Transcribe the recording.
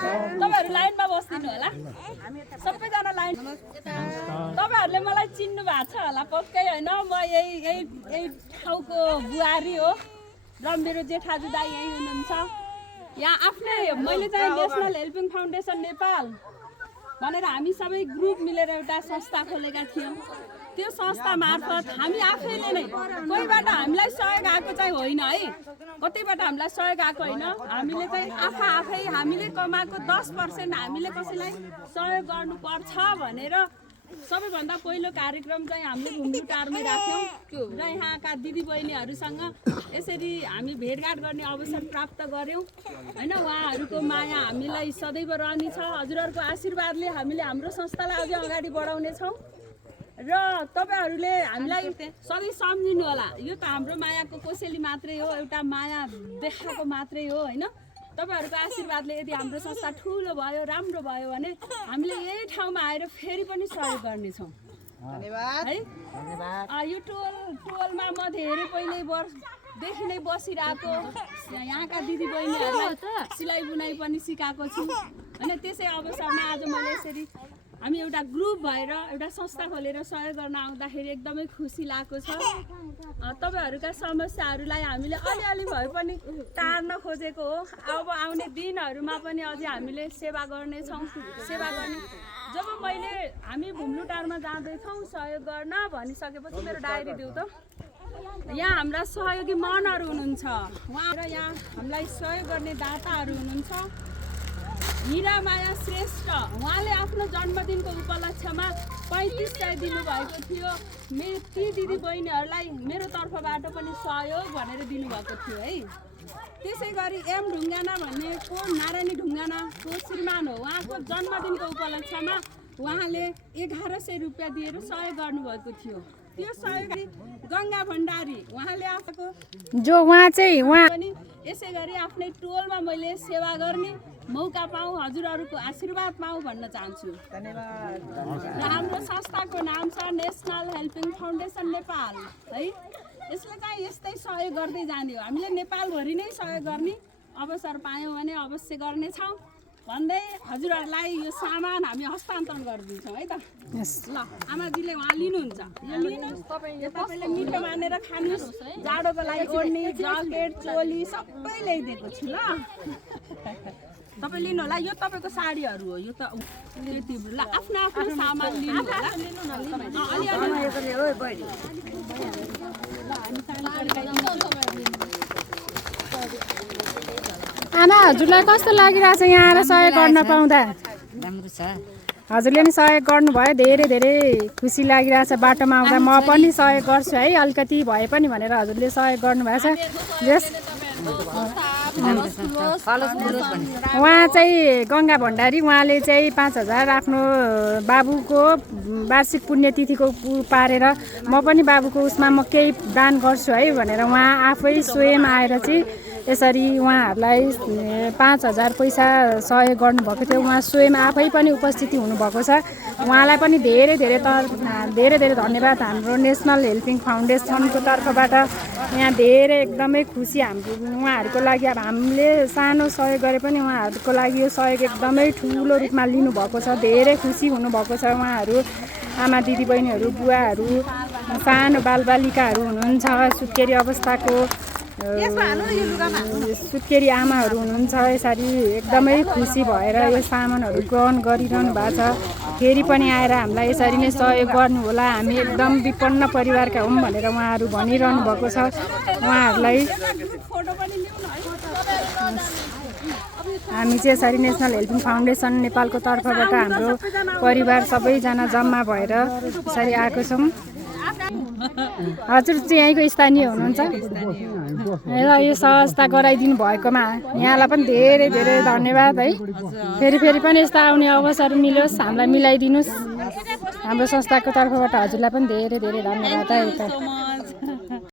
तपाईहरु लाइनमा बस्दिनु होला सबैजना लाइन तपाईहरुले मलाई चिन्नु भएको छ होला पक्कै हैन म यही ठाउँको बुहारी हो र मेरो जेठाजु दाइ यही हुनुहुन्छ यहाँ आफ्नै मैले चाहिँ नेशनल हेल्पिङ फाउन्डेसन नेपाल भनेर हामी सबै ग्रुप मिलेर एउटा संस्था खोलेका थियौं त्यो संस्था मार्फत हामी आफैले नै कोहीबाट हामीलाई सहयोग आएको चाहिँ होइन है कतैबाट हामीलाई सहयोग आएको होइन हामीले चाहिँ आफै हामीले कमाएको 10% हामीले कसैलाई सहयोग गर्नुपर्छ भनेर सबैभन्दा पहिलो कार्यक्रम चाहिँ हामीले भुम्लुटारमै राख्यौं र यहाँका दिदीबहिनीहरुसँग यसरी हामी भेटघाट गर्ने अवसर प्राप्त गर्यौं हैन उहाँहरुको माया हामीलाई सदैव रहनेछ हजुरहरुको आशीर्वादले हामीले हाम्रो संस्थालाई अझै अगाडि बढाउने छौं र तपाईहरुले हामीलाई सधैँ सम्झिनु होला यो त हाम्रो मायाको कोसेली मात्रै हो एउटा माया देखाएको मात्रै हो हैन तपाईहरुको आशीर्वादले यदि हाम्रो संस्था ठूलो भयो राम्रो भयो भने हामीले यही ठाउँमा आएर फेरि पनि सहयोग गर्ने छौं धन्यवाद है धन्यवाद यो टोलमा म धेरै पहिले वर्षदेखि नै बसिरहेको यहाँका दिदीबहिनीहरुलाई सिलाइ बुनाइ पनि सिकाएको छु हैन त्यसै अवसरमा आज मैले यसरी हामी एउटा ग्रुप भएर एउटा संस्था खोलेर सहयोग गर्न आउँदाखेरि एकदमै खुसी लागेको छ तपाईहरुका समस्याहरुलाई हामीले अलिअलि भए पनि टार्न खोजेको हो अब आउने दिनहरुमा पनि अझै हामीले सेवा गर्ने छौं सेवा गर्ने जब मैले हामी भुम्लुटारमा जाँदै छौं सहयोग गर्न भनिसकेपछि मेरो डायरी दिउ त यहाँ हाम्रा सहयोगी मनहरु हुनुहुन्छ उहाँ र यहाँ हामीलाई सहयोग गर्ने दाताहरु हुनुहुन्छ हिरामाया श्रेष्ठ उहाँले आफ्नो जन्मदिनको उपलक्ष्यमा 3500 दिनुभएको थियो ती दिदी बहिनीहरूलाई मेरो तर्फबाट पनि सहयोग भनेर दिनुभएको थियो है त्यसै गरी एम ढुङ्गाना भन्ने को नारायणी ढुङ्गानाको श्रीमान हो उहाँको जन्मदिनको उपलक्ष्यमा उहाँले 1100 रुपैयाँ दिएर सहयोग गर्नुभएको थियो त्यो सहयोगी गंगा भण्डारी उहाँले आफूको जो उहाँ पनि यसै गरी आफ्नै टोलमा मैले सेवा गर्ने मौका पाऊँ हजुरहरुको आशीर्वाद पाऊँ भन्न चाहन्छु धन्यवाद र हाम्रो संस्थाको नाम छ नेशनल हेल्पिङ फाउन्डेसन नेपाल है यसले चाहिँ यस्तै सहयोग गर्दै जाने हो हामीले नेपालभरि नै सहयोग गर्ने अवसर पायौं भने अवश्य गर्ने छौं भन्दै हजुरहरुलाई यो सामान हामी हस्तान्तरण गरिदिन्छौं है त ल आमाजीले उहाँ लिनुहुन्छ यो लिनुस् तपाईले मिठो मानेर खानुस् जाडोको लागि ओड्ने ज्याकेट चोली सबै ल्याइदिएको छु ल तपाईले लिनु होला यो तपाईको साडीहरु हो यो त त्यति ल आफ्नो आफ्नो सामान लिनु होला अलि अलि ओइ बडी ल हामी आमा हजुरलाई कस्तो लागिरहेछ यहाँ आएर सहयोग गर्न पाउँदा राम्रो छ हजुरले नि सहयोग गर्नुभयो धेरै धेरै खुसी लागिरहेछ बाटोमा आउँदा म पनि सहयोग गर्छु है अलिकति भए पनि भनेर हजुरले सहयोग गर्नुभएको छ उहाँ चाहिँ गंगा भण्डारी उहाँले चाहिँ 5000 आफ्नो बाबुको वार्षिक पुण्यतिथिको पारेर म पनि बाबुको उसमा म केही दान गर्छु है भनेर उहाँ आफै स्वयं आएर चाहिँ यसरी उहाँहरूलाई 5000 पैसा सहयोग गर्नुभएको थियो उहाँ स्वयं आफै पनि उपस्थिति हुनुभएको छ उहाँलाई पनि धेरै धेरै धन्यवाद हाम्रो नेशनल हेल्पिङ फाउन्डेसनको तर्फबाट यहाँ धेरै एकदमै खुसी हाम्रो उहाँहरूको लागि अब हामीले सानो सहयोग गरे पनि उहाँहरूको लागि यो सहयोग एकदमै ठुलो रूपमा लिनुभएको छ धेरै खुसी हुनुभएको छ उहाँहरू आमा दिदीबहिनीहरू बुवाहरू सानो बालबालिकाहरू हुनुहुन्छ सुत्केरी अवस्थाको सुत्केरी आमाहरू हुनुहुन्छ यसरी एकदमै खुसी भएर यो सामानहरू ग्रहण गरिरहनु भएको छ फेरि पनि आएर हामीलाई यसरी नै सहयोग गर्नु होला हामी एकदम विपन्न परिवारका हौं भनेर उहाँहरू भनिरहनु भएको छ उहाँहरूलाई हामी चाहिँ यसरी नेशनल हेल्पिङ फाउन्डेसन नेपालको तर्फबाट हाम्रो परिवार सबैजना जम्मा भएर यसरी आएको छौं हजुर चाहिँ यहीँको स्थानीय हुनुहुन्छ र यो संस्था गराइदिनु भएकोमा यहाँलाई पनि धेरै धेरै धन्यवाद है फेरि पनि यस्तो आउने अवसर मिलोस् हामीलाई मिलाइदिनुस् हाम्रो संस्थाको तर्फबाट हजुरलाई पनि धेरै धेरै धन्यवाद है